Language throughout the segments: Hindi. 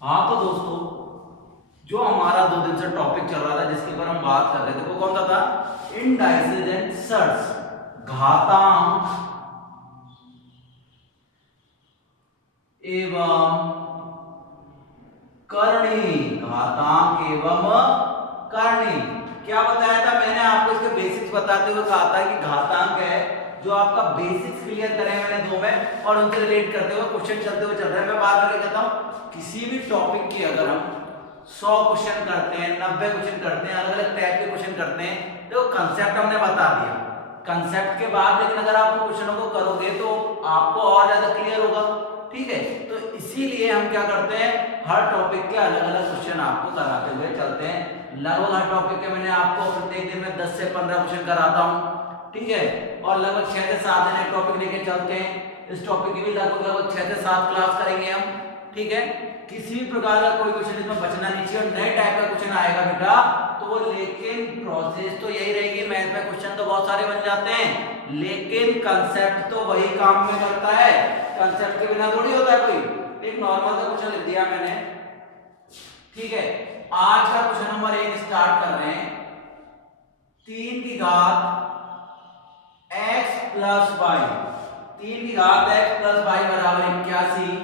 हाँ तो दोस्तों, जो हमारा 2 दिन से टॉपिक चल रहा था जिसके ऊपर हम बात कर रहे थे वो कौन सा था? इंडाइसेस एंड सर्ट्स, घातांक एवं करणी। घातांक एवं करणी क्या बताया था मैंने आपको? इसके बेसिक्स बताते हुए कहा था कि घातांक है जो आपका बेसिक्स क्लियर करे मैंने 2 में, और उनसे रिलेट करते हुए क्वेश्चन चलते हुए चल रहे हैं। मैं बार बार कहता हूं किसी भी टॉपिक की अगर हम 100 क्वेश्चन करते हैं, 90 क्वेश्चन करते हैं, अलग अलग टाइप के क्वेश्चन करते हैं, तो कंसेप्ट हमने बता दिया। कंसेप्ट के बाद लेकिन अगर आप उन क्वेश्चनों को करोगे तो आपको और ज्यादा क्लियर होगा। ठीक है, तो इसीलिए हम क्या करते हैं, हर टॉपिक के अलग अलग क्वेश्चन आपको कराते हुए चलते हैं। लगभग हर टॉपिक के मैंने आपको प्रत्येक दिन में 10 से 15 क्वेश्चन कराता हूं। ठीक है, और लगभग 6 से 7 दिन एक टॉपिक लेके चलते हैं। इस टॉपिक की भी लगभग 6 से 7 क्लास करेंगे हम। ठीक है, किसी भी प्रकार का कोई क्वेश्चन इसमें बचना नहीं चाहिए, और नए टाइप का क्वेश्चन आएगा बेटा तो वो, लेकिन प्रोसेस तो यही रहेगी। मैथ में क्वेश्चन तो बहुत सारे बन जाते हैं, लेकिन कंसेप्ट तो वही काम में करता है। कंसेप्ट के बिना थोड़ी होता है कोई। एक नॉर्मल सा क्वेश्चन लिख दिया मैंने। ठीक है, आज का क्वेश्चन नंबर 1 स्टार्ट कर रहे हैं। 3 की घात x प्लस वाई, 3 की घात x प्लस वाई बराबर 81।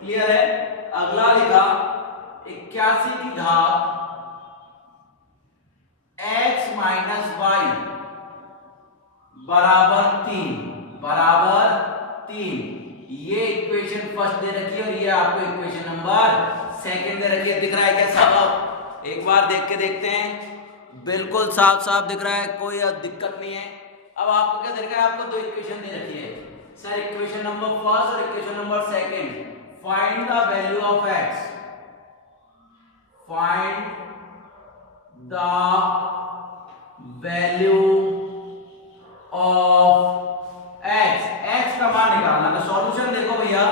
क्लियर है? अगला लिखा 81 की घात x माइनस वाई बराबर 3, बराबर 3। ये इक्वेशन फर्स्ट दे रखी है और ये आपको इक्वेशन नंबर सेकंड दे रखी है। दिख रहा है क्या साहब? एक बार देख के देखते हैं। बिल्कुल साफ साफ दिख रहा है, कोई दिक्कत नहीं है। अब आपको क्या दिख रहा है? आपको 2 इक्वेशन दे रखी है सर, इक्वेशन नंबर फर्स्ट और equation number second. Find the value of x, find the value of x, x का मान निकालना। तो सॉल्यूशन देखो भैया,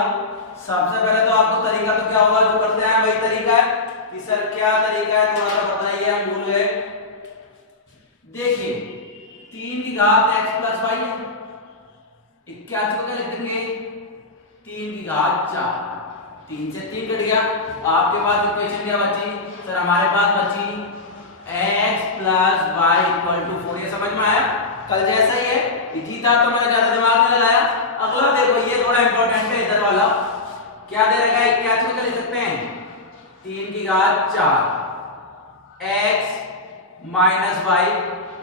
सबसे पहले तो आपको तरीका तो क्या होगा, जो करते हैं वही तरीका है कि सर क्या तरीका है थोड़ा सा बताइए, हम भूल गए। देखिए 3 की घात x प्लस वाई है, 81 को क्या लिख देंगे? 3 की घात 4, 3 से 3 कट गया। आपके पास इक्वेशन क्या बची सर? हमारे पास बची x plus y equal to 4। ये समझ में आया? कल जैसा ही है, इजी था तो मैंने ज्यादा दिमाग में लगाया। अगला देखो, ये थोड़ा इंपॉर्टेंट है इधर वाला। क्या दे रखा है? 81 को क्या लिख सकते हैं? 3 की घात 4 x माइनस वाई,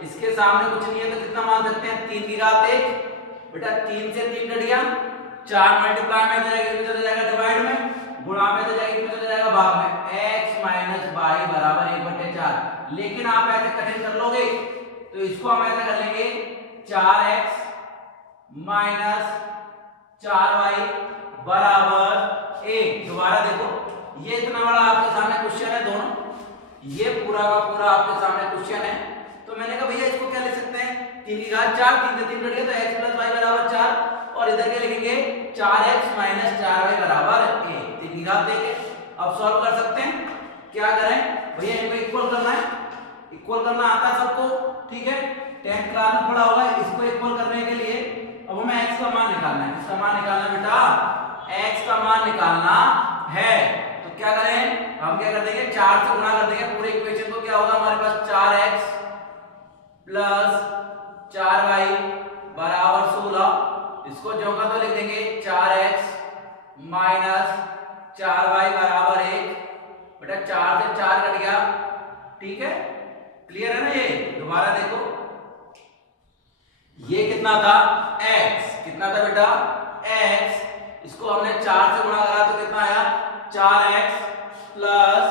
इसके सामने कुछ नहीं है तो कितना मान सकते हैं? 3 की घात 1। बेटा 3 से 3 कट गया, 4 मल्टीप्लाई में चला जाएगा डिवाइड में, गुणा में तो जाएगा, चला जाएगा भाग में। x माइनस वाई बराबर 1/4। लेकिन आप ऐसे कठिन कर लोगे तो इसको हम ऐसा कर लेंगे, 4x माइनस 4y बराबर 1। दोबारा देखो, ये इतना बड़ा आपके सामने क्वेश्चन है दोनों, ये पूरा का पूरा आपके सामने क्वेश्चन है। तो मैंने कहा भैया इसको क्या लिख सकते हैं? 3 की घात 4, 3 से 3 कट गया तो x प्लस वाई बराबर 4, और इधर क्या लिखेंगे? 4x माइनस 4y बराबर 1। 3 की घात 1 है। अब सॉल्व कर सकते हैं। क्या करें भैया? इनको इक्वल करना है। इक्वल करना आता है सबको, ठीक है, 10th क्लास में पढ़ा होगा। इसको इक्वल करने के लिए अब हमें x का मान निकालना है। किसका मान निकालना है बेटा? x का मान निकालना है। तो क्या करें हम? क्या कर देंगे? 4 से गुणा कर देंगे पूरे इक्वेशन को। क्या होगा हमारे पास? 4x प्लस 4y बराबर 16। इसको जो का तो लिख देंगे 4x माइनस 4y बराबर 1। बेटा 4 से 4 कट गया, ठीक है, क्लियर है ना? ये दोबारा देखो, ये कितना था? x कितना था बेटा? x, इसको हमने 4 से गुणा करा तो कितना आया? 4x प्लस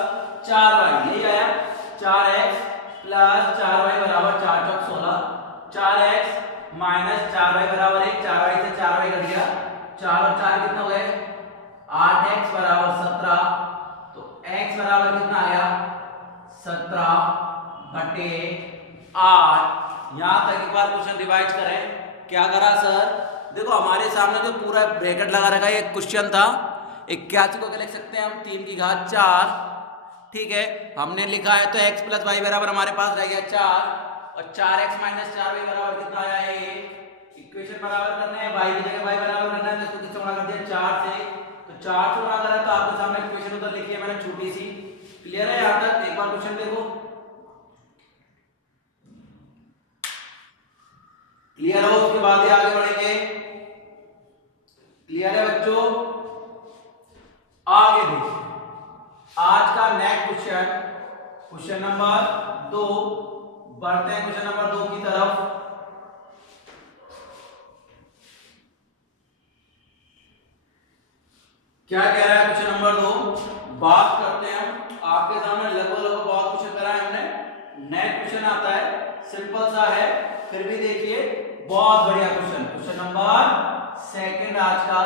4y, यही आया। 4x प्लस 4y बराबर 4 चौक 16, 4x माइनस 4y बराबर 1, 4y से 4y कट गया, 4 और 4 कितना हो गए? 8x बराबर 17। तो x बराबर कितना आ गया? 17/8। यहां तक एक बार क्वेश्चन रिवाइज करें। क्या करा सर? देखो हमारे सामने जो पूरा ब्रैकेट लगा रखा है, ये क्वेश्चन था। 81 को क्या लिख सकते हैं हम? 3 की घात 4, ठीक है, हमने लिखा है तो x प्लस वाई बराबर हमारे पास रह गया 4, और 4x माइनस 4y बराबर कितना आया है? ये इक्वेशन बराबर करना है, y की जगह y बराबर करना है, तो इसको किससे गुणा कर दिया? 4 से। तो 4 से गुणा करा तो आपके सामने इक्वेशन उधर सिंपल लिखी है मैंने, छोटी सी। क्लियर है यहां तक? एक बार क्वेश्चन देखो, क्लियर हो उसके बाद ही आगे बढ़ेंगे। क्लियर है बच्चों? आगे देखिए आज का नेक्स्ट क्वेश्चन, क्वेश्चन नंबर 2। बढ़ते हैं क्वेश्चन नंबर 2 की तरफ। क्या कह रहा है क्वेश्चन नंबर 2? बात करते हैं हम, आपके सामने लगभग बहुत क्वेश्चन करा है हमने। नेक्स्ट क्वेश्चन आता है, सिंपल सा है, फिर भी देखिए बहुत बढ़िया क्वेश्चन। क्वेश्चन नंबर 2 आज का।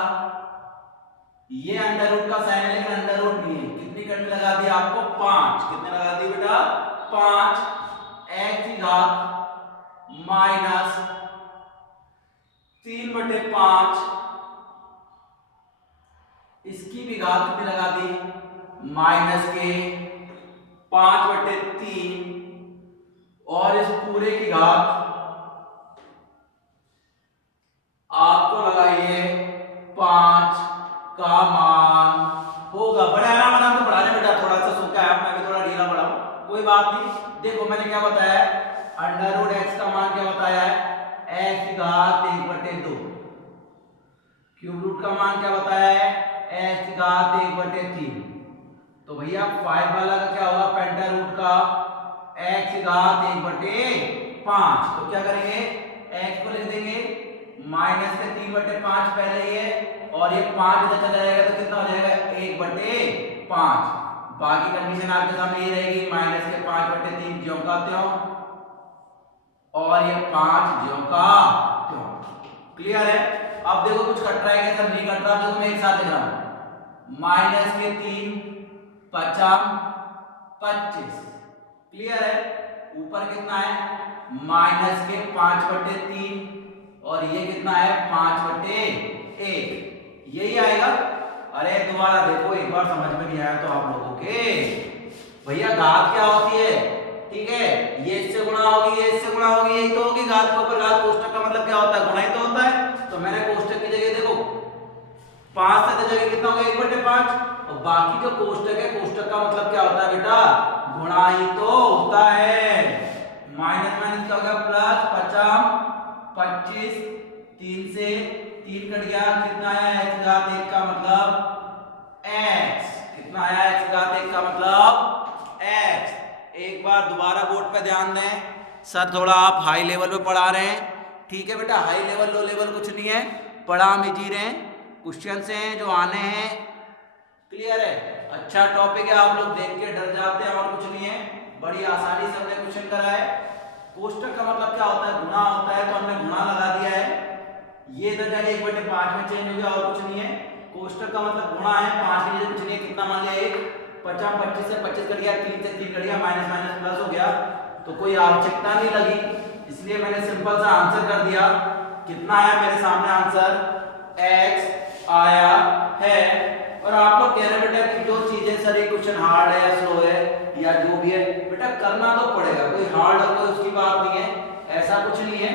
ये अंडर रूट का साइन है लेकिन अंडर रूट नहीं है। कितनी कंडी लगा दी आपको? 5। कितने लगा दी बेटा? 5 x की घात माइनस 3/5, इसकी भी घात कितनी लगा दी? माइनस के 5/3, और इस पूरे की घात आपको लगाइए 5 का मान होगा। बड़े आराम आराम से पढ़ा रहे बेटा, थोड़ा सा सूखा है, मैं भी थोड़ा ढीला पढ़ा हूं, कोई बात नहीं। देखो मैंने क्या बताया, अंडर रूट एक्स का मान क्या बताया है? x की घात 1/2। क्यूब रूट का मान क्या बताया है? x की घात 1/3। तो भैया 5 वाला का क्या होगा? पेंटा रूट का x की घात 1/5। तो क्या करेंगे? x को लिख देंगे माइनस के 3/5 पहले ही है, और ये 5 इधर चला जाएगा तो कितना हो जाएगा? 1/5। बाकी कंडीशन आपके सामने ये रहेगी, माइनस के 5/3 ज्यों का त्यों, और ये 5 ज्यों का त्यों। क्लियर है? अब देखो कुछ कट रहा है क्या? सब नहीं कट रहा, देखो मैं एक साथ लिख रहा हूं, माइनस के 3 5 25। क्लियर है? ऊपर कितना है? माइनस के 5/3, और ये कितना है? 5/1। यही आएगा। अरे दोबारा देखो, एक बार समझ में नहीं आया तो आप लोगों के, भैया घात क्या होती है? ठीक है, ये इससे गुणा होगी, ये इससे गुणा होगी, यही तो होगी घात के ऊपर घात। कोष्टक का मतलब क्या होता है? गुणा ही तो होता है। तो मैंने कोष्टक की जगह देखो 5 से जगह कितना हो गया? 1/5, और बाकी जो कोष्टक है, कोष्टक का मतलब क्या होता है बेटा? गुणा ही तो होता है। माइनस माइनस क्या हो गया? प्लस 25, 3 से 3 कट गया, कितना आया? x घात 1 का मतलब x। कितना आया? x घात 1 का मतलब x। एक बार दोबारा बोर्ड पे ध्यान दें, सर थोड़ा आप हाई लेवल पे पढ़ा रहे हैं, ठीक है बेटा? हाई लेवल लो लेवल कुछ नहीं है, पढ़ा हम जी रहे हैं, क्वेश्चन से हैं जो आने हैं। क्लियर है? अच्छा टॉपिक है, आप लोग देख के डर जाते हैं, और कुछ नहीं है, बड़ी आसानी से हमने क्वेश्चन करा है। कोष्टक का मतलब क्या होता है? गुणा होता है, तो हमने गुणा लगा दिया है। ये इधर जाके 1/5 में चेंज हो गया, और कुछ नहीं है। कोष्टक का मतलब गुणा है, 5 की जगह कुछ नहीं है, कितना मान लिया? 1। 50 25 से 25 कट गया, 3 से 3 कट गया, माइनस माइनस प्लस हो गया, तो कोई आवश्यकता नहीं लगी, इसलिए मैंने सिंपल सा आंसर कर दिया। कितना आया मेरे सामने आंसर? x आया है। और आप लोग कह रहे बेटा कि जो चीजें सर ये क्वेश्चन हार्ड है या स्लो है या जो भी है, बेटा करना तो पड़ेगा, कोई हार्ड और कोई उसकी बात नहीं है, ऐसा कुछ नहीं है।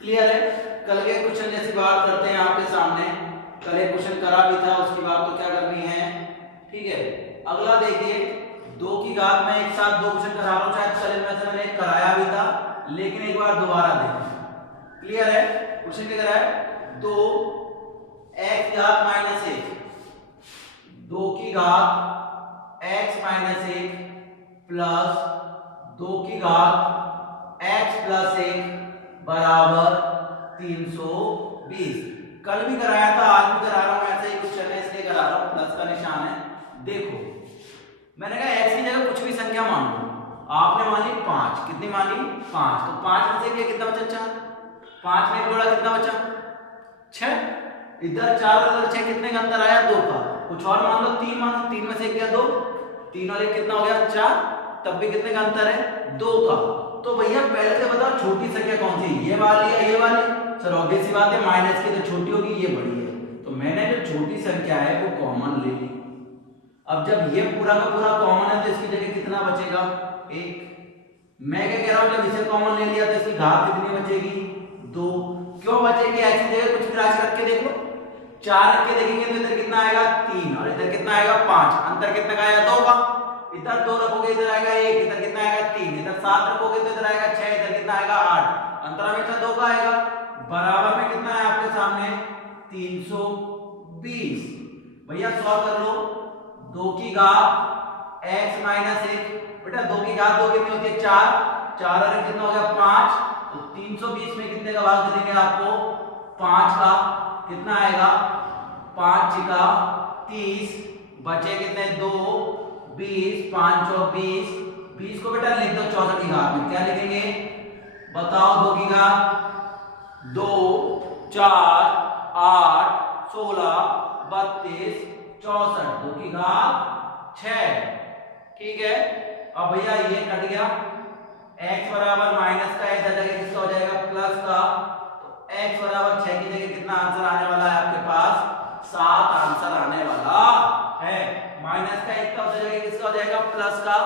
क्लियर है? कल के क्वेश्चन जैसी बात करते हैं आपके सामने, कल एक क्वेश्चन करा भी था, उसकी बात तो क्या करनी है, ठीक है? अगला देखिए, 2 की घात में एक साथ 2 क्वेश्चन करा रहा हूं, शायद कल में से मैंने एक कराया भी था, लेकिन एक बार दोबारा देखें। क्लियर है? क्वेश्चन क्या करा है? 2 x घात माइनस 1, 2 की घात x माइनस 1 प्लस 2 की घात x प्लस 1 बराबर 320। कल भी कराया था, आज भी करा रहा हूं, ऐसे ही क्वेश्चन है इसलिए करा रहा हूं, प्लस का निशान है। देखो मैंने कहा x की जगह कुछ भी संख्या मान लो, आपने मान ली 5। कितनी मान ली? 5। तो 5 में से कितना बचा? 4। 5 में जोड़ा कितना बचा? 6। इधर 4 और इधर 6, कितने का अंतर आया? 2 का। कुछ और मान लो, 3 मान लो, 3 में से एक गया 2, 3 और 1 कितना हो गया? 4। तब भी कितने का अंतर है? 2 का। तो भैया पहले से बताओ छोटी संख्या कौन सी, ये वाली या ये वाली? सर ऑब्वियस सी बात है, माइनस की तो छोटी होगी, ये बड़ी है, तो मैंने जो छोटी संख्या है वो कॉमन ले ली। अब जब ये पूरा का पूरा कॉमन है तो इसकी जगह कितना बचेगा? 1। मैं क्या कह रहा हूं, जब इसे कॉमन ले लिया तो इसकी घात कितनी बचेगी? 2। क्यों बचेगी? x की जगह कुछ भी राशि रख के देखो, 4 रख के देखेंगे तो इधर कितना आएगा 3 और इधर कितना आएगा 5, अंतर कितना का आएगा 2 का। इधर 2 रखोगे इधर आएगा 1, इधर कितना आएगा 3, इधर 7 रखोगे तो इधर आएगा 6, इधर कितना आएगा 8, अंतर हमेशा 2 का आएगा। बराबर में कितना है आपके सामने 320। भैया सॉल्व कर लो। 2 की घात x माइनस 1, बेटा 2 की घात 2 कितनी होती है 4, 4 और 1 कितना हो गया 5, तो 320 में कितने का भाग दे देंगे आपको 5 का, कितना आएगा 5 का 30, बचे कितने 2, 20, 5 और 20, 20 को बेटा लिख दो 64 की घात में, क्या लिखेंगे बताओ। 2 की घात 2, 4, 8, 16, 32, 64, 2 की घात 6, ठीक है। अब भैया ये कट गया, x बराबर माइनस का इधर जगह किसका हो जाएगा प्लस का, तो x बराबर 6 की जगह कितना आंसर आने वाला है आपके पास 7 आंसर आने वाला है। माइनस का 1 का उधर जगह किसका हो जाएगा प्लस का,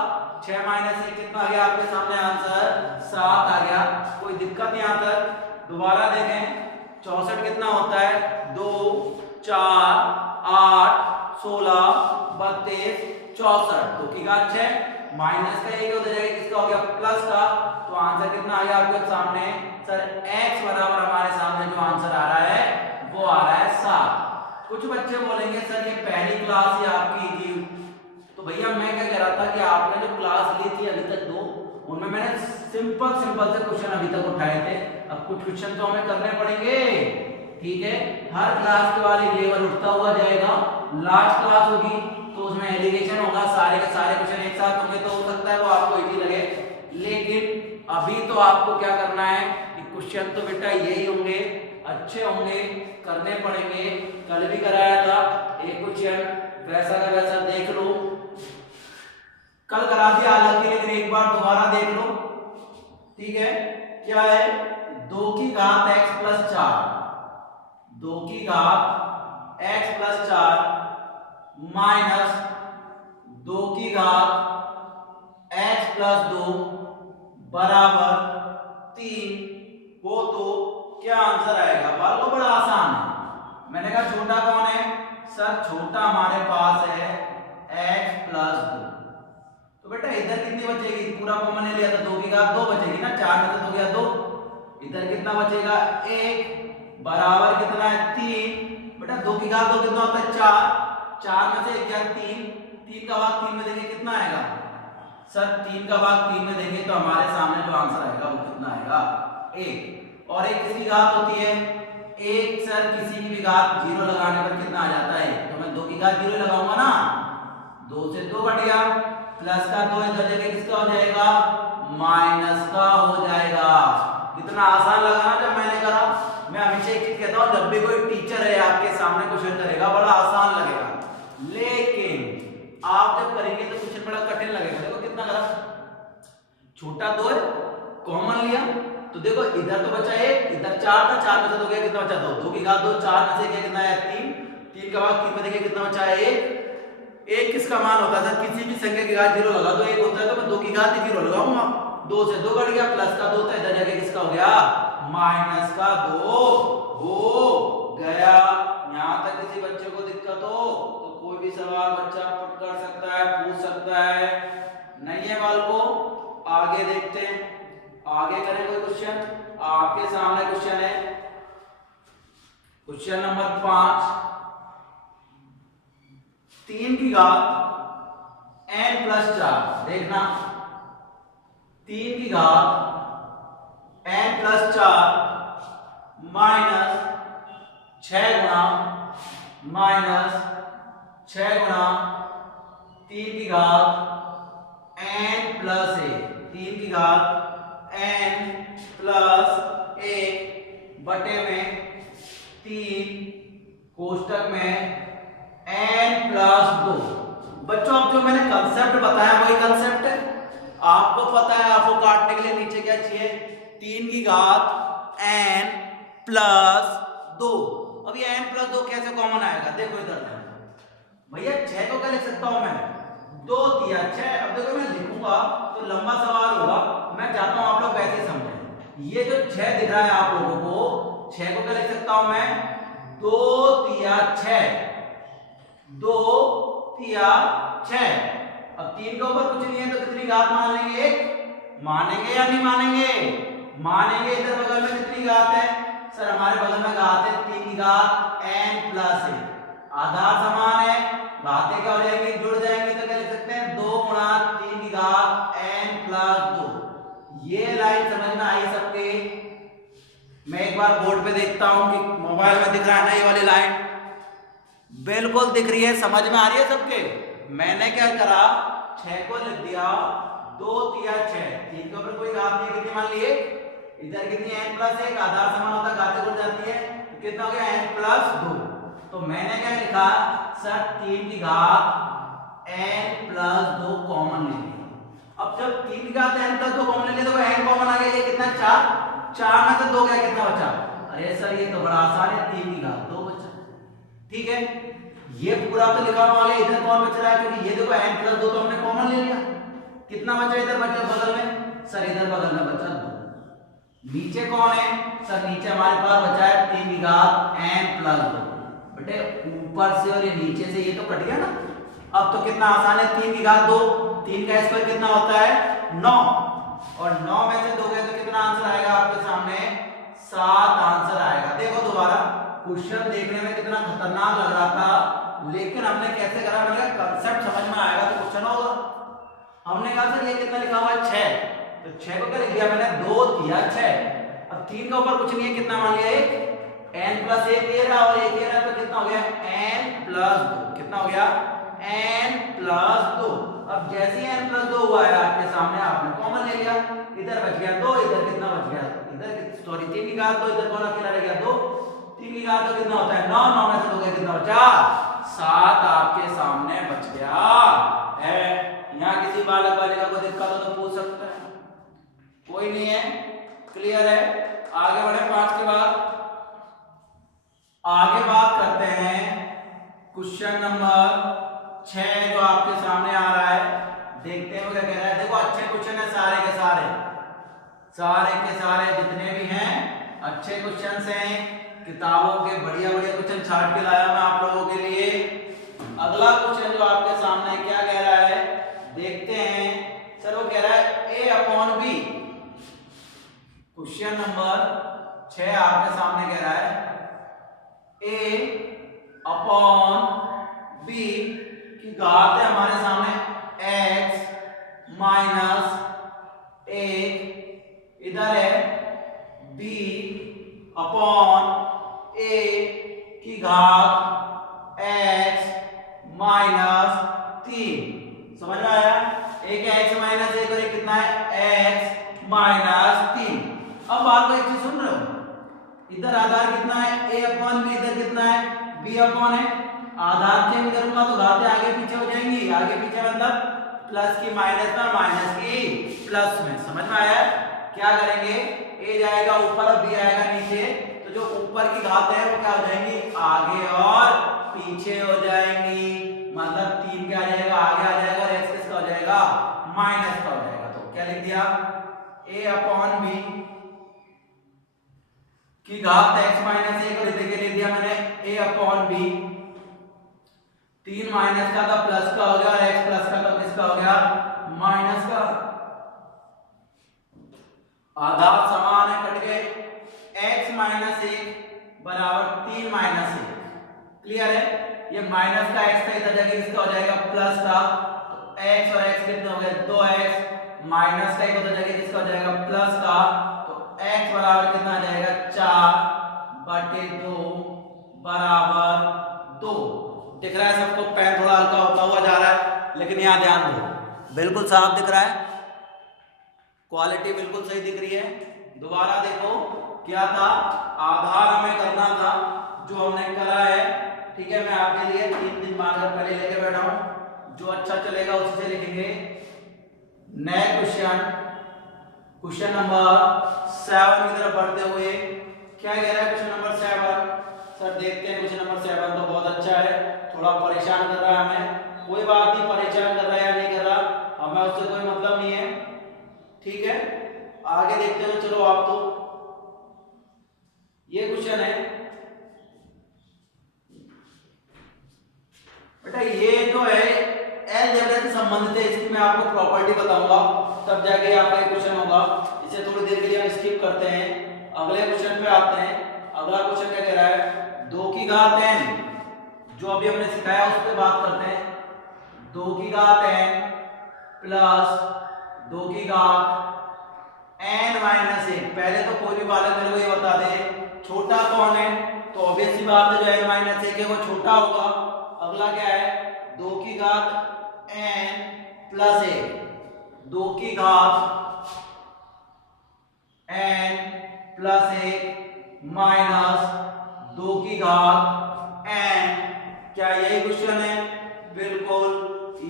6 माइनस 1 कितना आ गया आपके सामने आंसर 7 आ गया, कोई दिक्कत नहीं। यहाँ तक दोबारा देखें 64 कितना होता है 2, 4, 8, 16, 32, 64, 2 की घात 6, माइनस का 1 उधर जाएगा किसका हो गया प्लस का, तो आंसर कितना आ गया आपके सामने सर x बराबर हमारे सामने जो आंसर आ रहा है वो आ रहा है 7। कुछ बच्चे बोलेंगे सर ये पहली क्लास ही आपकी थी, तो भैया मैं क्या कह रहा था कि आपने जो क्लास ली थी अभी तक 2, उनमें मैंने सिंपल से क्वेश्चन अभी तक उठाए थे, अब कुछ क्वेश्चन तो हमें करने पड़ेंगे, ठीक है। हर क्लास के बाद एक लेवल उठता हुआ जाएगा, लास्ट क्लास होगी तो उसमें एलिगेशन होगा, सारे के सारे क्वेश्चन एक साथ होंगे तो हो सकता है वो आपको इजी लगे, लेकिन अभी तो आपको क्या करना है कि क्वेश्चन तो बेटा यही होंगे, अच्छे होंगे, करने पड़ेंगे। कल भी कराया था एक क्वेश्चन वैसा का वैसा देख लो, कल करा दिया हालांकि, लेकिन एक बार दोबारा देख लो, ठीक है। क्या है 2 की घात x प्लस 4, 2 की घात x प्लस 4 माइनस 2 की घात x प्लस 2 बराबर 3 हो तो क्या आंसर आएगा। बाल को बड़ा आसान है, मैंने कहा छोटा कौन है सर, छोटा हमारे पास है x प्लस 2, तो बेटा इधर कितनी बचेगी, पूरा कॉमन ले लिया तो 2 की घात 2 बचेगी ना, 4 में से 2 गया 2, इधर कितना बचेगा 1 बराबर कितना है 3, बेटा 2 की घात 2 कितना होता है 4, 4 में से 1 गया 3, 3 का भाग 3 में देंगे कितना आएगा सर, 3 का भाग 3 में देंगे तो हमारे सामने जो आंसर आएगा वो कितना आएगा 1, और 1 किसकी घात होती है 1, सर किसी की भी घात 0 लगाने पर कितना आ जाता है, तो मैं 2 की घात 0 लगाऊंगा ना, 2 से 2 कट गया, प्लस का 2 इधर जगह किसका हो जाएगा माइनस का हो जाएगा। कितना आसान लगा ना जब मैंने करा। मैं हमेशा एक चीज कहता हूं, जब भी कोई टीचर है आपके सामने क्वेश्चन करेगा बड़ा आसान लगेगा, लेकिन आप जब करेंगे तो क्वेश्चन बड़ा कठिन लगेगा। देखो कितना करा, छोटा 2 है, कॉमन लिया तो देखो इधर तो बचा 1, इधर 4 था, 4 में से 2 गया कितना बचा 2, 2 की घात 2, 4 में से गया कितना है 3, 3 का भाग 3 में देखिए कितना बचा है 1, 1 किसका मान होता है, किसी भी संख्या की घात 0 लगा तो 1 होता है, तो मैं 2 की घात 0 लगाऊंगा, 2 से 2 कट गया, प्लस का 2 था, इधर जाके किसका हो गया माइनस का 2 हो गया। यहां तक किसी बच्चे को दिक्कत हो तो कोई भी सवाल बच्चा पुट कर सकता है, पूछ सकता है, नहीं है बाल को आगे देखते हैं, आगे करें कोई क्वेश्चन। आपके सामने क्वेश्चन है क्वेश्चन नंबर 5, 3 की घात n प्लस 4, देखना 3 की घात n प्लस 4 माइनस 6 गुणा माइनस 6 गुणा 3 की घात n प्लस 1, 3 की घात n प्लस 1 बटे में 3 कोष्टक में n प्लस 2। बच्चों अब जो मैंने कंसेप्ट बताया वही कंसेप्ट है, आपको पता है आपको काटने के लिए नीचे क्या चाहिए 3 की घात n प्लस 2। अब ये n प्लस 2 कैसे कॉमन आएगा, देखो इधर भैया 6 को क्या लिख सकता हूं मैं 2 दिया 6, अब देखो मैं लिखूंगा तो लंबा सवाल होगा, मैं चाहता हूं आप लोग वैसे समझें। ये जो 6 दिख रहा है आप लोगों को, 6 को क्या लिख सकता हूं मैं 2 तिया 6, 2 तिया 6। अब 3 के ऊपर कुछ नहीं है तो कितनी घात मान लेंगे? 1 मानेंगे या नहीं मानेंगे? मानेंगे। इधर बगल में कितनी घात है? सर हमारे बगल में घात है 3 की घात n प्लस 1। आधार समान है, घातें क्या हो जाएंगी? जुड़ जाएंगी। तो क्या लिख सकते हैं? 2 गुणा 3 की घात n प्लस 2। ये लाइन समझ में आई सबके? मैं एक बार बोर्ड पे देखता हूं कि मोबाइल में दिख रहा है ना ये वाली लाइन? बिल्कुल दिख रही है, समझ में आ रही है सबके? मैंने क्या करा, 6 को लिख दिया 2 तिया 6, 3 के ऊपर कोई घात नहीं, कितनी मान लिए? इधर कितनी n प्लस 1, आधार समान होता है, घातें जुड़ जाती है, तो कितना हो गया? n plus 2। तो मैंने क्या लिखा सर, 3 की घात n प्लस 2 कॉमन ले लिया। अब जब 3 की घात n प्लस 2 कॉमन ले लिया तो n कॉमन आ गया। ये कितना? 4, 4 में से 2 गया, कितना बचा? अरे सर ये तो बड़ा आसान है, 3 की घात 2 बचा। ठीक है, ये पूरा तो लिखा हुआ है। इधर कौन बच रहा है? क्योंकि ये देखो n प्लस 2 तो हमने कॉमन ले लिया। कितना बचा? इधर बचा बगल में, सर इधर बगल में बचा 2। नीचे कौन है? सर नीचे हमारे पास बचा है 3 की घात n प्लस 2। बेटे ऊपर से और ये नीचे से ये तो कट गया ना। अब तो कितना आसान है, 3 की घात 2, 3 का स्क्वायर कितना होता है? 9, और 9 में से 2 गए तो कितना आंसर आएगा आपके सामने? 7 आंसर आएगा। देखो दोबारा, क्वेश्चन देखने में कितना खतरनाक लग रहा था, लेकिन हमने कैसे करा? मैंने कहा कांसेप्ट समझ में आएगा तो क्वेश्चन होगा। हमने कहा सर ये कितना लिखा हुआ है? 6, तो 6 को क्या लिख दिया मैंने? 2 तिया 6। अब 3 के ऊपर कुछ नहीं है, कितना मान लिया? 1, n प्लस 1 ये रहा और 1 ये रहा, तो कितना हो गया? n plus 2। कितना हो गया? n plus 2। अब जैसे ही n प्लस 2 हुआ है आपके सामने, आपने कॉमन ले लिया। इधर बच गया 2, इधर कितना बच गया? इधर सॉरी 3 की घात 2, इधर कौन अकेला रह गया? 2। 3 की घात 2 कितना होता है? 9, 9 में से 2 गया, कितना बचा? 7 आपके सामने बच गया है। यहाँ किसी बालक बालिका को दिक्कत हो तो पूछ सकते हैं, कोई नहीं है। क्लियर है? आगे बढ़े। 5 के बाद आगे बात करते हैं क्वेश्चन नंबर 6 जो आपके सामने आ रहा है। देखते हैं वो क्या कह रहा है। देखो अच्छे क्वेश्चन है सारे के सारे, सारे के सारे जितने भी हैं अच्छे क्वेश्चन हैं। किताबों के बढ़िया बढ़िया क्वेश्चन छाट के लाया मैं आप लोगों के लिए। अगला क्वेश्चन जो आपके सामने क्या कह रहा है देखते हैं। सर वो कह रहा है a upon b। Question number 6 आपके सामने कह रहा है a अपॉन b की घात है हमारे सामने x माइनस 1, इधर है b अपॉन a की घात x माइनस 3। समझ में आया? एक है x माइनस 1 और एक कितना है? x minus 3। अब बात को एक चीज सुन रहे हो, इधर आधार कितना है? a अपॉन b, इधर कितना है? b अपॉन है। आधार चेंज करूंगा तो घातें आगे पीछे हो जाएंगी। आगे पीछे मतलब प्लस की माइनस में, माइनस की प्लस में। समझ में आया? क्या करेंगे? a जाएगा ऊपर और b आएगा नीचे, तो जो ऊपर की घात है वो क्या हो जाएंगी? आगे और पीछे हो जाएंगी। मतलब 3 क्या आ जाएगा? आगे आ जाएगा, और x किसका हो जाएगा? माइनस का हो जाएगा। तो क्या लिख दिया? a अपॉन b की घात x माइनस 1 और इधर के लिख दिया मैंने a अपॉन b। 3 माइनस का तो प्लस का हो गया और x प्लस का तो किसका हो गया? माइनस का। आधार समान है, कट गए। x माइनस 1 बराबर 3 माइनस 1। क्लियर है? ये माइनस का x था, इधर जाके किसका हो जाएगा? प्लस का। तो x और x कितने हो गए? 2x माइनस का, इधर जाके किसका हो जाएगा? प्लस का। तो x बराबर कितना आ जाएगा? 4/2 बराबर 2। दिख रहा है सबको? पेन थोड़ा हल्का होता हुआ जा रहा है, लेकिन यहां ध्यान दो, बिल्कुल साफ दिख रहा है, क्वालिटी बिल्कुल सही दिख रही है। दोबारा देखो क्या था, आधार हमें करना था जो हमने करा है। ठीक है, मैं आपके लिए 3 दिन मार्कर पहले लेके बैठा हूं, जो अच्छा चलेगा उसी से लिखेंगे। नए क्वेश्चन नंबर 7 की तरफ बढ़ते हुए क्या कह रहा है क्वेश्चन नंबर 7? सर देखते हैं क्वेश्चन नंबर 7 तो बहुत अच्छा है, थोड़ा परेशान कर रहा है हमें। कोई बात नहीं, परेशान कर रहा है या नहीं कर रहा हमें उससे कोई मतलब नहीं है। ठीक है, आगे देखते हो। चलो आप तो ये क्वेश्चन है बेटा ये जो है अलजेब्रा से संबंधित है, इसकी मैं आपको प्रॉपर्टी बताऊंगा, तब जाके आपका ये क्वेश्चन होगा। इसे थोड़ी देर के लिए हम स्किप करते हैं, अगले क्वेश्चन पे आते हैं। अगला क्वेश्चन क्या कह रहा है, 2 की घात n, जो अभी हमने सिखाया उस पर बात करते हैं। 2 की घात n प्लस 2 की घात n माइनस 1। पहले तो कोई भी बालक मेरे को ये बता दे छोटा कौन है, तो ऑब्वियस सी बात है जो n माइनस 1 है वो छोटा होगा। अगला क्या है, 2 की घात n प्लस 1, 2 की घात n प्लस 1 माइनस 2 की घात n। क्या यही क्वेश्चन है? बिल्कुल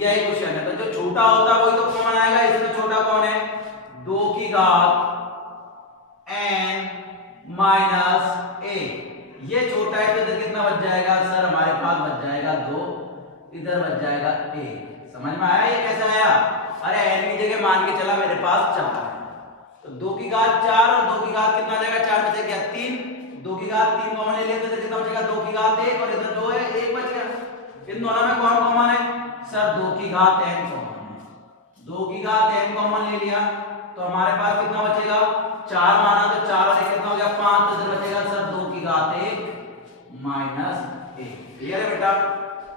यही क्वेश्चन है। तो जो छोटा होता है वही तो कॉमन आएगा, इसमें छोटा कौन है, 2 की घात n माइनस 1। ये छोटा है तो इधर कितना बच जाएगा सर, हमारे पास बच जाएगा 2, इधर बच जाएगा 1। समझ में आया ये कैसे आया? अरे n की जगह मान के चला मेरे पास 4 है, तो 2 की घात 4 और 2 की घात कितना जाएगा, 4 में से क्या 3, 2 की घात 3 कॉमन ले लेते तो कितना बचेगा, 2 की घात 1 और इधर 2 है, 1 बच गया। इन दोनों में कौन कॉमन है सर, 2 की घात n कॉमन है। 2 की घात n कॉमन ले लिया तो हमारे पास कितना बचेगा, 4 माना तो 4 और 1 कितना हो गया 5, तो इधर बचेगा सर 2 की घात 1 माइनस 1। क्लियर है बेटा?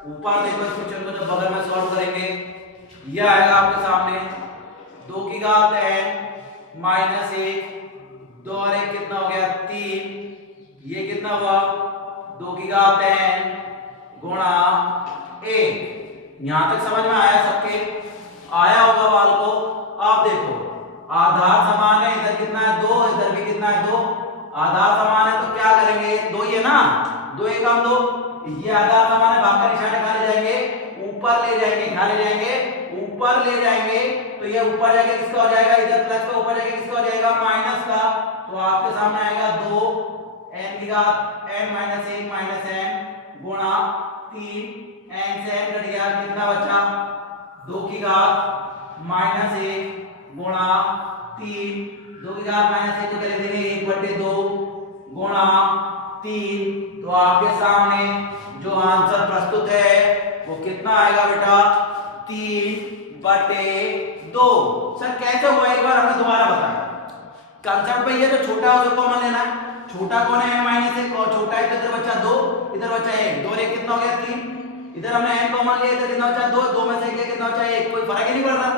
ऊपर देखो इस क्वेश्चन को जब बगल में सॉल्व करेंगे ये आएगा आपके सामने, 2 की घात n माइनस 1, 2 और 1 कितना हो गया 3, ये कितना हुआ 2 की घात n गुणा 1। यहां तक समझ में आया सबके? आया होगा बाल को। आप देखो आधार समान है, इधर कितना है 2, इधर भी कितना है 2, आधार समान है तो क्या करेंगे, 2 ही है ना, 2 एक हम 2, ये आधार समान है, भाग का निशान कहां ले जाएंगे, ऊपर ले जाएंगे, कहां ले जाएंगे, ऊपर ले जाएंगे। तो ये ऊपर जाके किसका हो जाएगा, इधर प्लस का ऊपर जाके किसका हो जाएगा, माइनस का। तो आपके सामने आएगा 2 n की घात n माइनस 1 माइनस n गुणा 3, n से n कट गया, कितना बचा 2 की घात माइनस 1 गुणा 3, 2 की घात माइनस 1 को क्या लिख देंगे 1/2 गुणा 3। तो आपके सामने जो आंसर प्रस्तुत है वो कितना आएगा बेटा, 3/2। सर कैसे हुआ, एक बार हमें दोबारा बताएं। कंसेप्ट पे ये जो छोटा है उसे कॉमन लेना है, छोटा कौन है n माइनस 1, और छोटा है तो इधर बचा 2, इधर बचा 1, 2 और 1 कितना हो गया 3, इधर हमने n कॉमन लिया, इधर कितना बचा 2, 2 में से कितना बचा 1, कोई फर्क ही नहीं पड़ रहा।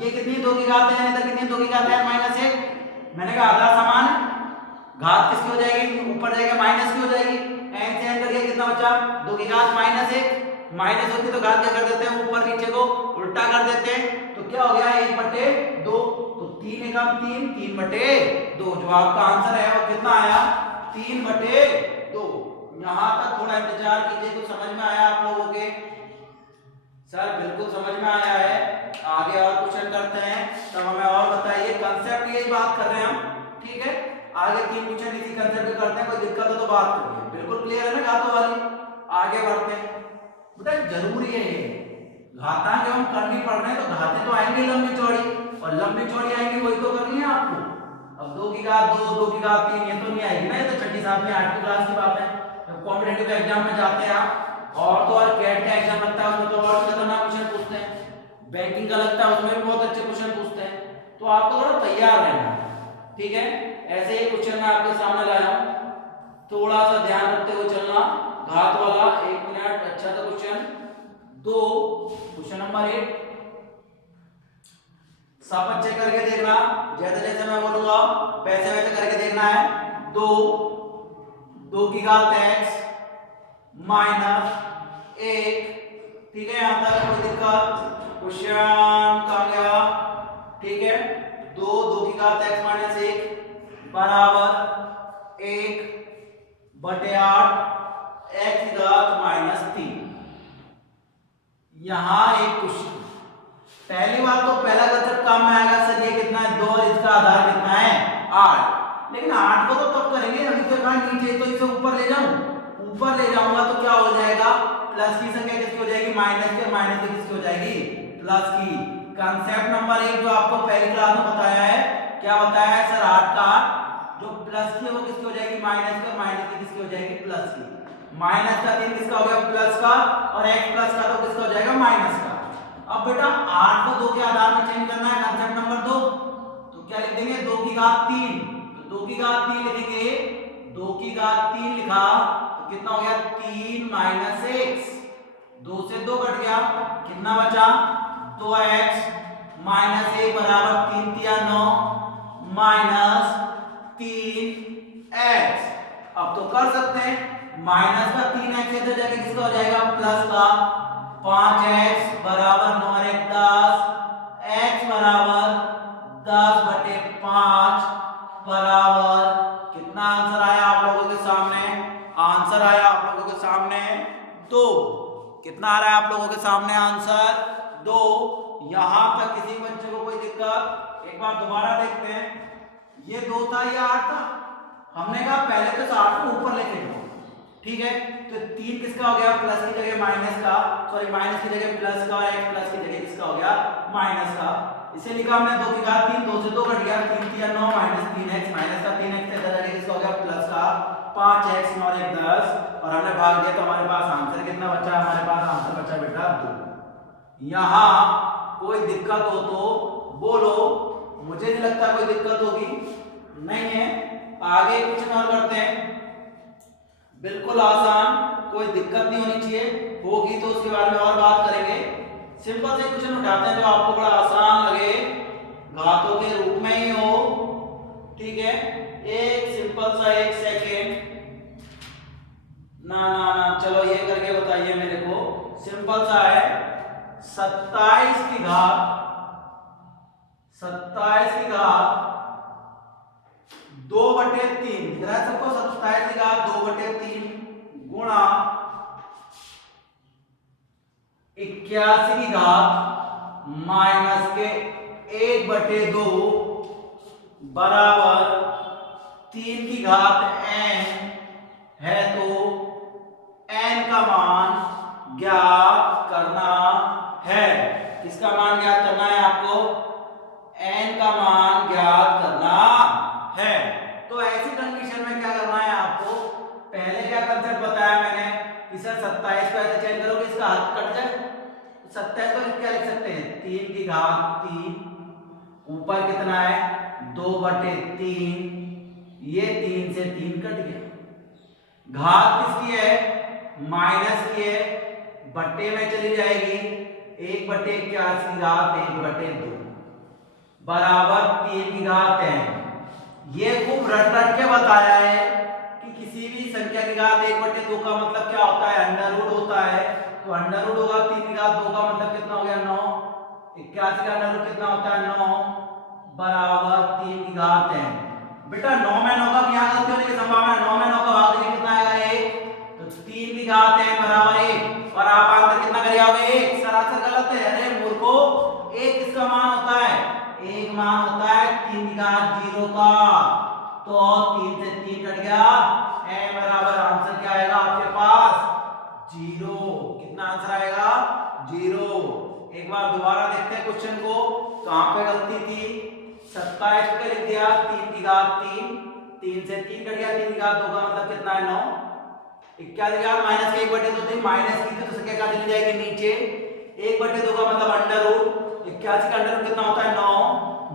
ये कितनी 2 की घात है, इधर कितनी 2 की घात है माइनस 1। मैंने कहा आधार समान है, घात किसकी हो जाएगी, ऊपर जाएगा माइनस की हो जाएगी, n से n करके कितना बचा 2 की घात माइनस 1, माइनस होती तो घात क्या कर देते हैं, ऊपर नीचे को उल्टा कर देते हैं, तो क्या हो गया 1/2। तो 3 एकम 3, 3/2। जो आपका आंसर है वो कितना आया, 3/2। यहां तक थोड़ा इंतजार कीजिए, कुछ समझ में आया आप लोगों के? सर बिल्कुल समझ में आया है। आगे और क्वेश्चन करते हैं, तब हमें और बताइए। कंसेप्ट यही बात कर रहे हैं हम, ठीक है? आगे 3 क्वेश्चन इसी कंसेप्ट पे करते हैं, कोई दिक्कत हो तो बात करिए। बिल्कुल क्लियर है ना घातों वाली? आगे बढ़ते हैं बेटा, जरूरी है ये घातांक हम करनी पड़ रहे हैं, तो घातें तो आएंगी लंबी चौड़ी, और लंबी चौड़ी आएंगी वही तो करनी है आपको। अब 2 की घात 2, 2 की घात 3 ये तो नहीं आएगी ना, ये तो छठी 7वीं 8वीं क्लास की बात है। जब कॉम्पिटिटिव एग्जाम में जाते हैं आप, और तो और कैट का एग्जाम लगता है, उसमें तो और खतरनाक क्वेश्चन पूछते हैं, बैंकिंग का लगता है उसमें भी बहुत अच्छे क्वेश्चन पूछते हैं, तो आपको थोड़ा तैयार रहना है, ठीक है? ऐसे ही क्वेश्चन मैं आपके सामने लाया हूं, थोड़ा सा ध्यान रखते हुए चलना। घात वाला 1 मिनट, अच्छा सा क्वेश्चन 2, क्वेश्चन नंबर 8, सब अच्छे करके देखना, जैसे जैसे मैं बोलूंगा वैसे वैसे करके देखना है। 2 की घात x माइनस 1, ठीक है? यहां तक कोई दिक्कत? क्वेश्चन कहां गया, ठीक है? 2 की घात x माइनस 1 बराबर 1/8 x की घात माइनस 3। यहां एक क्वेश्चन, पहली बात तो पहला कंसेप्ट काम में आएगा सर, ये कितना है 2 और इसका आधार कितना है 8। लेकिन 8 को तो तब करेंगे अभी तो कहां नीचे, तो इसे ऊपर ले जाऊं, ऊपर ले जाऊंगा तो क्या हो जाएगा, प्लस की संख्या किसकी हो जाएगी, माइनस की, और माइनस की किसकी हो जाएगी, प्लस की। कंसेप्ट नंबर 1 जो आपको पहली क्लास में बताया है, क्या बताया है सर, 8 का 8, जो प्लस की है वो किसकी हो जाएगी, माइनस की, और माइनस की किसकी हो जाएगी, प्लस की। माइनस का 3 किसका हो गया प्लस का, और x प्लस का तो किसका हो जाएगा माइनस का। अब बेटा 8 को 2 के आधार में चेंज करना है, कंसेप्ट नंबर 2, तो क्या लिख देंगे 2 की घात 3, तो 2 की घात 3 लिखेंगे, 2 की घात 3 लिखा तो कितना हो गया 3 माइनस x, 2 से 2 कट गया, कितना बचा 2x माइनस 1 बराबर 3 तिया 9 माइनस 3x। अब तो कर सकते हैं, माइनस का 3x इधर जाके किसका हो जाएगा प्लस का, 5x बराबर 9 और 1 10, x बराबर 10 बटे 5 बराबर कितना आंसर आया आप लोगों के सामने, आंसर आया आप लोगों के सामने 2। कितना आ रहा है आप लोगों के सामने आंसर 2। यहां तक किसी बच्चे को कोई दिक्कत, एक बार दोबारा देखते हैं, ये 2 था या 8 था, हमने कहा पहले तो 8 को ऊपर लेके जाओ, ठीक है, तो 3 किसका हो गया प्लस की जगह माइनस का, सॉरी माइनस की जगह प्लस का, x प्लस की जगह किसका हो गया माइनस का, इसे लिखा हमने 2 की घात 3, 2 से 2 कट गया, 3 तिया 9 माइनस 3x, माइनस का 3x इधर जाके किसका हो गया प्लस का 5x 9 और 1 10, और हमने भाग दिया तो हमारे पास आंसर कितना बचा, हमारे पास आंसर बचा बेटा 2। यहां कोई दिक्कत हो तो बोलो, मुझे नहीं लगता कोई दिक्कत होगी, नहीं है। आगे क्वेश्चन और करते हैं, बिल्कुल आसान, कोई दिक्कत नहीं होनी चाहिए, होगी तो उसके बारे में और बात करेंगे। सिंपल से क्वेश्चन उठाते हैं जो आपको बड़ा आसान लगे, घातों के रूप में ही हो, ठीक है, एक सिंपल सा 1 सेकेंड, ना ना ना चलो ये करके बताइए मेरे को, सिंपल सा है 27 की घात 2 बटे 3, जरा सबको 27 की घात 2 बटे 3 गुणा 81 की घात माइनस के 1 बटे 2 बराबर 3 की घात n है, तो n का मान ज्ञात करना है। किसका मान ज्ञात करना है आपको, n का मान ज्ञात करना है। तो ऐसी कंडीशन में क्या करना है आपको, पहले क्या कंसेप्ट बताया मैंने कि सर 27 को ऐसे चेंज करोगे इसका हाथ कट जाए, 27 को क्या लिख सकते हैं 3 की घात 3, ऊपर कितना है 2 बटे 3, ये 3 से 3 कट गया, घात किसकी है माइनस की है, बट्टे में चली जाएगी, 1 बटे 81 की घात 1 बटे 2 बराबर 3 की घात n। ये खूब रट रट के बताया है कि किसी भी संख्या की घात 1 बटे 2 का मतलब क्या होता है अंडर रूट होता है, तो अंडर रूट होगा 3 की घात 2 का मतलब कितना हो गया 9, 81 का अंडर रूट कितना होता है 9 बराबर 3 की घात n। बेटा 9 में 9 का क्या गलती होने की संभावना है, 9 में 9 का भाग देंगे कितना आएगा 1, तो 3 की घात n बराबर 1, और आप आंसर कितना कर आओगे 1, सरासर गलत है, अरे मूर्खो 1 किसका मान होता है, 1 मान होता है 3 की घात 0 का, तो 3 से 3 कट गया, n बराबर आंसर क्या आएगा आपके पास 0, कितना आंसर आएगा 0। एक बार दोबारा देखते हैं क्वेश्चन को, कहां पे गलती थी, 27 पे लिख दिया 3 की घात 3, 3 से 3 कट गया, 3 की घात 2 का मतलब कितना है 9, 81 की घात माइनस के 1 बटे 2 थी, माइनस की थी तो संख्या कहां चली जाएगी नीचे, 1 बटे 2 का मतलब अंडर रूट, 81 का अंडर रूट कितना होता है 9,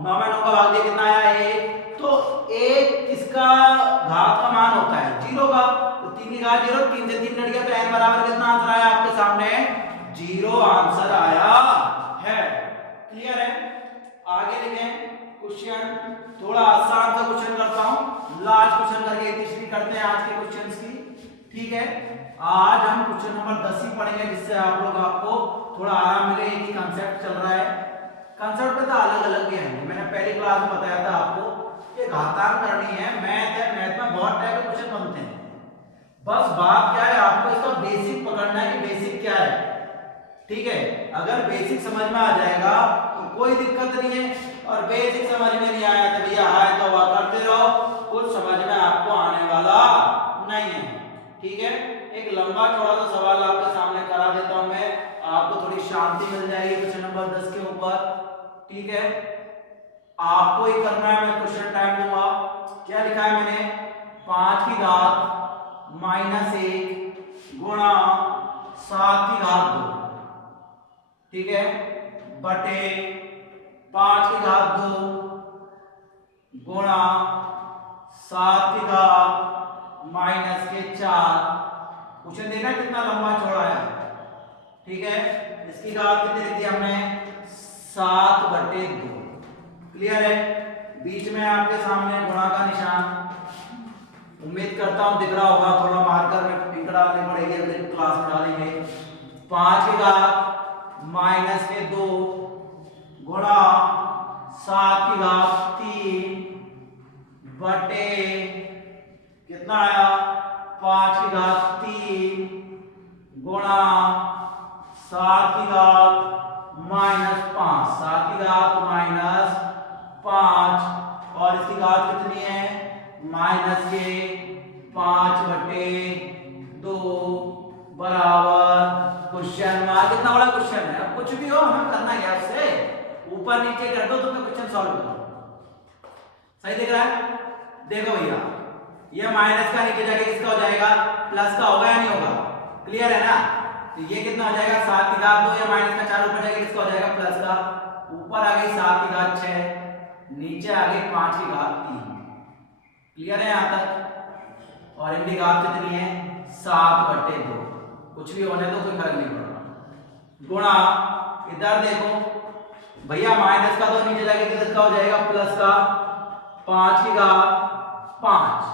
9 में 9 का भाग दिया कितना आया 1, तो 1 इसका घात का मान होता है 0 का, तो 3 की घात 0, 3 से 3 कट गया, तो n बराबर कितना आंसर आया आपके सामने 0 आंसर आया है। क्लियर है, आगे लिखें क्वेश्चन, थोड़ा आसान सा क्वेश्चन करता हूं, लास्ट क्वेश्चन करके तीसरी करते हैं आज के क्वेश्चंस की, ठीक है। आज हम क्वेश्चन नंबर 10 ही पढ़ेंगे, जिससे आप लोग आपको थोड़ा आराम मिले, एक ही कांसेप्ट चल रहा है, कांसेप्ट तो अलग अलग भी है, मैंने पहली क्लास में बताया था आपको कि घातांक करनी है, मैथ है, मैथ में बहुत टाइप के क्वेश्चन बनते हैं, बस बात क्या है आपको इसका बेसिक पकड़ना है कि बेसिक क्या है, ठीक है। अगर बेसिक समझ में आ जाएगा तो कोई दिक्कत नहीं है, और बेसिक समझ में नहीं आया तो भैया हाय तो वाह करते रहो, कुछ समझ में आपको आने वाला नहीं है, ठीक है। एक लंबा चौड़ा सा सवाल आपके सामने करा देता हूं मैं, आपको थोड़ी शांति मिल जाएगी क्वेश्चन नंबर 10 के ऊपर, ठीक है। आपको ही करना है, मैं क्वेश्चन टाइम दूंगा। क्या लिखा है मैंने, 5 की घात माइनस 1 गुणा 7 की घात 2, ठीक है, बटे 5 की घात 2 गुणा 7 की घात माइनस के 4। क्वेश्चन देखना कितना लंबा चौड़ा है, ठीक है। इसकी घात कितनी लिख दी हमने 7/2। क्लियर है। बीच में आपके सामने गुणा का निशान, उम्मीद करता हूं दिख रहा होगा, थोड़ा मार्कर में पिंक डालनी पड़ेगी, अगले क्लास में डालेंगे। 5 की घात माइनस के 2 गुणा 7 की घात 3 बटे कितना आया 5 की घात 3 गुणा 7 की घात -5, 7 की घात -5, और इसकी घात कितनी है माइनस के 5/2 बराबर क्वेश्चन मार्क। कितना बड़ा क्वेश्चन है, अब कुछ भी हो हमें करना क्या, उससे ऊपर नीचे कर दो तुमने क्वेश्चन सॉल्व करो। सही दिख रहा है। देखो भैया, ये माइनस का नीचे जाके किसका हो जाएगा प्लस का होगा या नहीं होगा, क्लियर है ना। तो ये कितना हो जाएगा 7 की घात 2 या माइनस का 4 ऊपर जाके किसका हो जाएगा प्लस का, ऊपर आ गई 7 की घात 6, नीचे आ गई 5 की घात 3। क्लियर है यहां तक। और इनकी घात कितनी है 7/2, कुछ भी होने दो कोई फर्क नहीं पड़ रहा। गुणा इधर देखो भैया, माइनस का 2 नीचे जाके किसका हो जाएगा प्लस का 5 की घात 5,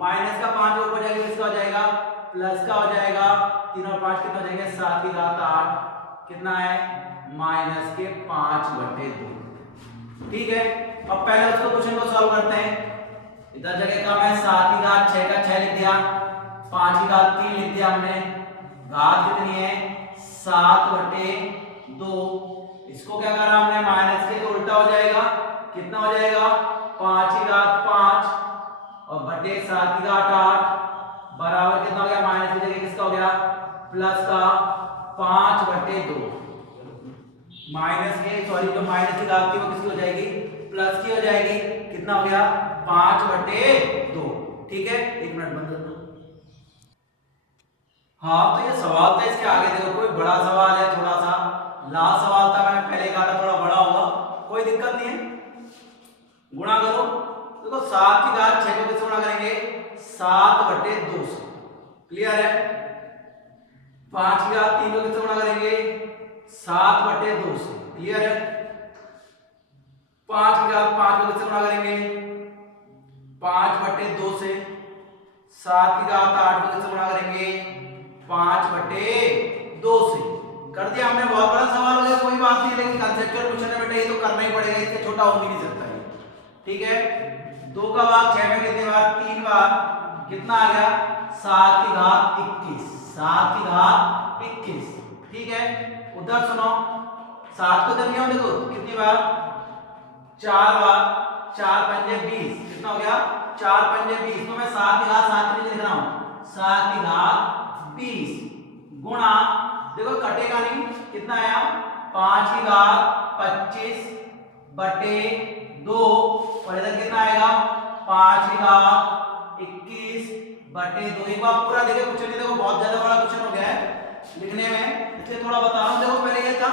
माइनस का 5 ऊपर जाके किसका हो जाएगा प्लस का हो जाएगा, 3 और 5 कितना हो जाएगा 7 की घात 8, कितना है माइनस के 5/2। ठीक है। अब पहले उसको क्वेश्चन को सॉल्व करते हैं। इधर जगह कम है, 7 की घात 6 का 6 लिख दिया, 5 की घात 3 लिख दिया हमने, घात कितनी है 7/2। इसको क्या करा हमने माइनस के, तो उल्टा हो जाएगा, कितना हो जाएगा 5 की घात 5 और बटे 7 की घात 8 बराबर कितना हो गया, माइनस की जगह किसका हो गया प्लस का 5/2। माइनस के सॉरी जो माइनस की घात थी वो किसकी हो जाएगी प्लस की हो जाएगी, कितना हो गया 5/2। ठीक है, 1 मिनट बंद कर दो। हाँ तो ये सवाल था, इसके आगे देखो कोई बड़ा सवाल है, थोड़ा सा लास्ट सवाल था, मैंने पहले कहा था थोड़ा बड़ा होगा, कोई दिक्कत नहीं है। गुणा करो, देखो 7 की घात 6 को किससे गुणा करेंगे 7/2 से, क्लियर है। 5 की घात 3 को किससे गुणा करेंगे 7/2 से, क्लियर है। 5 की घात 5 को किससे गुणा करेंगे 5/2 से। 7 की घात 8 को किससे गुणा करेंगे 5/2 से। कर दिया हमने, बहुत बड़ा सवाल हो गया, कोई बात नहीं, लेकिन कंसेप्चुअल क्वेश्चन है बेटा, ये तो करना ही पड़ेगा, इससे छोटा हो भी नहीं सकता है। ठीक है, 2 का भाग 6 में कितने बार 3 बार, कितना आ गया 7 की घात 21, 7 की घात 21। ठीक है, उधर सुनो 7 को जब देखो कितनी बार 4 बार, 4 पंजे 20, कितना हो गया 4 पंजे 20, तो मैं 7 की घात 7 लिख रहा हूं, 7 की घात 20 गुणा, देखो कटेगा नहीं, कितना आया 5 की घात 25 बटे 2, और इधर कितना आएगा 5 की घात 21 बटे 2। एक बार पूरा देखो क्वेश्चन, देखो बहुत ज्यादा बड़ा क्वेश्चन हो गया है लिखने में, इसलिए थोड़ा बता रहा हूं। देखो पहले ये था,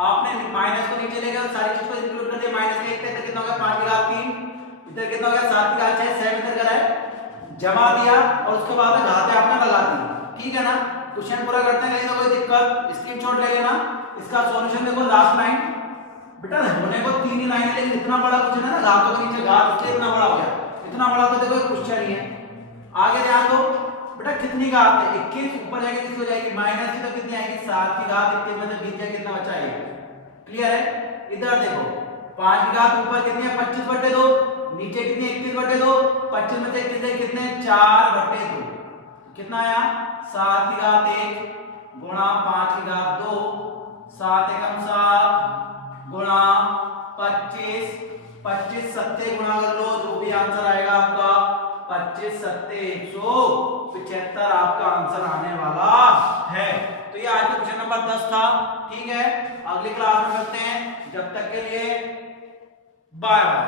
आपने माइनस को नीचे ले गए, सारी चीज को इंक्लूड कर दिया, माइनस का 1 इधर कितना हो गया 5 की घात 3, इधर कितना हो गया 7 की घात 6, 7 इधर करा है, जमा दिया और उसके बाद घातें आपने लगा दी। ठीक है ना, क्वेश्चन पूरा करते हैं, नहीं तो कोई दिक्कत स्क्रीनशॉट ले लेना। इसका सॉल्यूशन देखो, लास्ट लाइन बेटा होने को 3 ही लाइन है, लेकिन इतना बड़ा क्वेश्चन है ना, घातों के नीचे घात, इसलिए इतना बड़ा हो गया, इतना बड़ा तो देखो क्वेश्चन ही है। आगे ध्यान दो बेटा, कितनी घात है 21, ऊपर जाके कितनी हो जाएगी माइनस की, तो कितनी आएगी 7 की घात 21 में से 20 जाए कितना बचा है, क्लियर है। इधर देखो 5 की घात ऊपर कितनी है 25/2, नीचे कितनी 21/2, 25 में से 21 जाए कितने 4/2, कितना आया 7 की घात 1 गुणा 5 की घात 2, 7 एकम 7 गुणा 25, 25 सत्ते गुणा कर लो, जो भी आंसर आएगा आपका 25 सत्ते 175 आपका आंसर आने वाला है। तो ये आज का क्वेश्चन नंबर 10 था। ठीक है, अगली क्लास में मिलते हैं, जब तक के लिए बाय बाय।